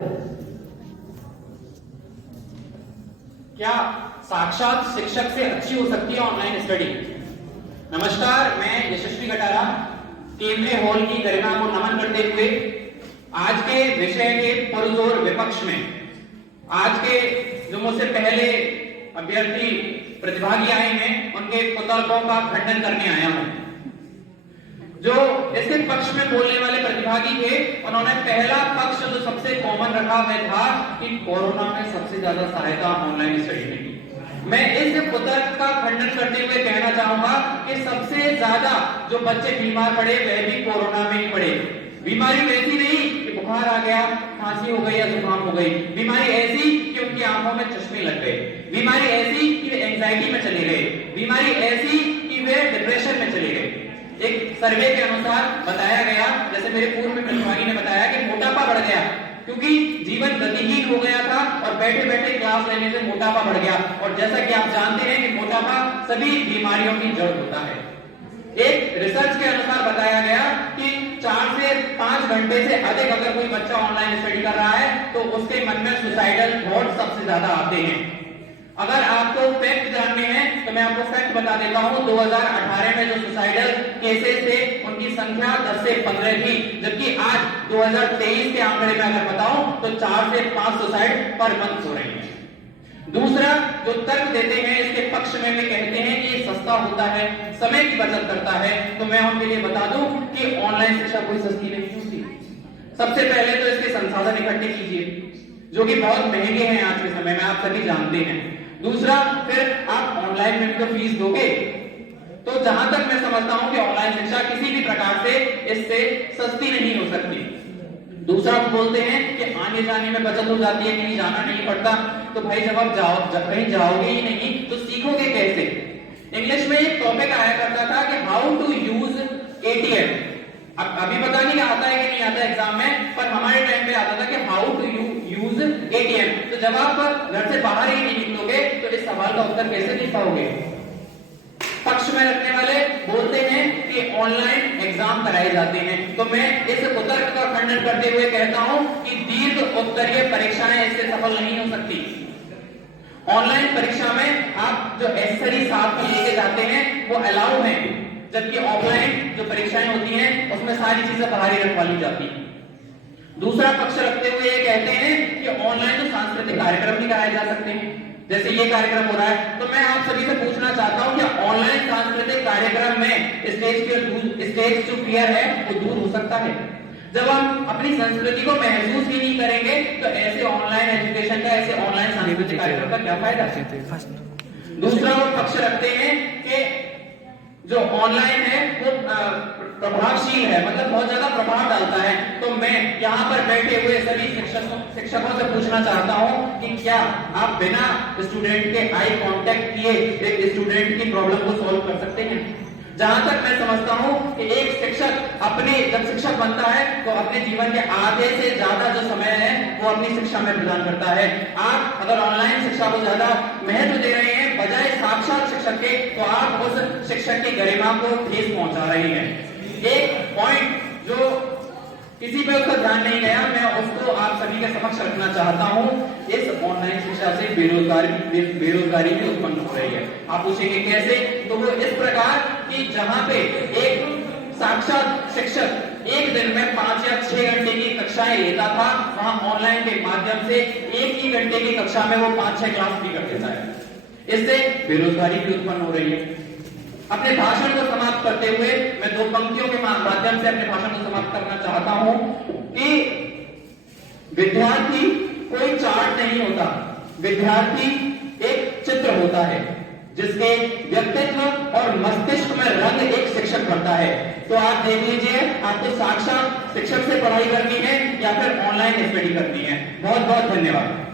क्या साक्षात शिक्षक से अच्छी हो सकती है ऑनलाइन स्टडी? नमस्कार, मैं यशस्वी कटारा केंद्रीय हॉल की गरिमा को नमन करते हुए आज के विषय के पुरजोर विपक्ष में आज के जो मुझसे पहले अभ्यर्थी प्रतिभागी आए हैं उनके कुतर्कों का खंडन करने आया हूं। जो इसके पक्ष में बोलने वाले प्रतिभागी थे उन्होंने पहला पक्ष जो सबसे कॉमन रखा वह था कि कोरोना में सबसे ज्यादा सहायता ऑनलाइन स्टडी में की। मैं इस कुतर्क का खंडन करते हुए कहना चाहूंगा कि सबसे ज्यादा जो बच्चे बीमार पड़े वह भी कोरोना में ही पड़े। बीमारी वैसी नहीं कि बुखार आ गया, खांसी हो गई या जुकाम हो गई। बीमारी ऐसी कि उनकी आंखों में चश्मे लग गए। बीमारी ऐसी कि वे एंजाइटी में चले गए। बीमारी ऐसी कि वे डिप्रेशन में चले गए। एक सर्वे के अनुसार बताया गया, जैसे मेरे पूर्व में प्रतिभागी ने बताया, कि मोटापा बढ़ गया क्योंकि जीवन गतिहीन हो गया था और बैठे बैठे क्लास लेने से मोटापा बढ़ गया। और जैसा कि आप जानते हैं कि मोटापा सभी बीमारियों की जड़ होता है। एक रिसर्च के अनुसार बताया गया कि 4 से 5 घंटे से अधिक अगर कोई बच्चा ऑनलाइन स्टडी कर रहा है तो उसके मन में सुसाइडल थॉट सबसे ज्यादा आते हैं। अगर आपको फैक्ट जानने हैं तो मैं आपको फैक्ट बता देता हूं। 2018 में जो सुसाइडल केसेस थे उनकी संख्या 10 से 15 थी, जबकि आज 2023 के आंकड़े में अगर बताऊं तो 4 से 5 सुसाइड पर मंथ हो रही है। दूसरा जो तर्क देते हैं इसके पक्ष में वे कहते हैं कि ये सस्ता होता है, समय की बचत करता है। तो मैं उनके लिए बता दूं कि ऑनलाइन शिक्षा कोई सस्ती नहीं होती। सबसे पहले तो इसके संसाधन इकट्ठे कीजिए जो कि बहुत महंगे हैं आज के समय में, आप सभी जानते हैं। दूसरा, फिर आप ऑनलाइन में तो फीस दोगे। तो जहां तक मैं समझता हूं कि ऑनलाइन शिक्षा किसी भी प्रकार से इससे सस्ती नहीं हो सकती। दूसरा बोलते हैं कि आने जाने में बचत हो जाती है, कहीं जाना नहीं पड़ता। तो भाई जब आप कहीं जाओगे ही नहीं तो सीखोगे कैसे? इंग्लिश में एक टॉपिक आया करता था कि हाउ टू यूज एटीएम। अब अभी पता नहीं आता है कि नहीं आता एग्जाम में, पर हमारे टाइम पे आता था कि हाउ टू यूज एटीएम। तो जब आप घर से बाहर ही नहीं निकलोगे तो इस सवाल का उत्तर कैसे दे पाओगे? पक्ष में रखने वाले बोलते हैं कि ऑनलाइन एग्जाम कराए जाते हैं। तो मैं इस कुतर्क का खंडन करते हुए कहता हूं कि दीर्घ उत्तरीय परीक्षाएं इससे सफल नहीं हो सकती। ऑनलाइन परीक्षा में आप जो एसेसरी साथ में लेके जाते हैं वो अलाउ है, जबकि ऑफलाइन जो परीक्षाएं होती हैं उसमें सारी चीजें बाहर ही रखवा ली जाती हैं। दूसरा पक्ष रखते हुए ये कहते हैं कि ऑनलाइन तो सांस्कृतिक कार्यक्रम भी कराए जा सकते हैं, जैसे ये कार्यक्रम हो रहा है। तो मैं आप सभी से पूछना चाहता हूं कि ऑनलाइन सांस्कृतिक कार्यक्रम में स्टेज जो फियर है वो दूर हो सकता है? जब हम अपनी संस्कृति को महसूस ही नहीं करेंगे तो ऐसे ऑनलाइन एजुकेशन का, ऐसे ऑनलाइन सांस्कृतिक कार्यक्रम का क्या फायदा? दूसरा वो पक्ष रखते हैं कि जो ऑनलाइन है वो प्रभावशील है, मतलब बहुत ज्यादा प्रभाव डालता है। तो मैं यहाँ पर बैठे हुए सभी शिक्षकों से पूछना चाहता हूँ कि क्या आप बिना स्टूडेंट के आई कांटेक्ट किए एक स्टूडेंट की प्रॉब्लम को सॉल्व कर सकते हैं? जहां तक मैं समझता हूं कि एक शिक्षक जब शिक्षक बनता है तो अपने जीवन के आधे से ज्यादा जो समय है वो अपनी शिक्षा में प्रदान करता है। आप अगर ऑनलाइन शिक्षा को ज्यादा महत्व दे रहे हैं बजाय साक्षात शिक्षक के, तो आप उस शिक्षक की गरिमा को ठेस पहुंचा रहे हैं। एक पॉइंट जो किसी पे उसका ध्यान नहीं गया, मैं उसको आप सभी के समक्ष रखना चाहता हूं। इस ऑनलाइन शिक्षा से बेरोजगारी भी उत्पन्न हो रही है। आप पूछेंगे कैसे? तो वो इस प्रकार कि जहां पे एक साक्षात शिक्षक एक दिन में 5 या 6 घंटे की कक्षाएं लेता था, वहां ऑनलाइन के माध्यम से 1 ही घंटे की कक्षा में वो 5-6 क्लास भी कर देता है। इससे बेरोजगारी भी उत्पन्न हो रही है। अपने भाषण को समाप्त करते हुए मैं 2 पंक्तियों के माध्यम से अपने भाषण को समाप्त करना चाहता हूं कि विद्यार्थी कोई चार्ट नहीं होता, विद्यार्थी एक चित्र होता है जिसके व्यक्तित्व और मस्तिष्क में रंग एक शिक्षक भरता है। तो आप देख लीजिए, आपको साक्षात शिक्षक से पढ़ाई करनी है या फिर ऑनलाइन स्टडी करनी है। बहुत बहुत धन्यवाद।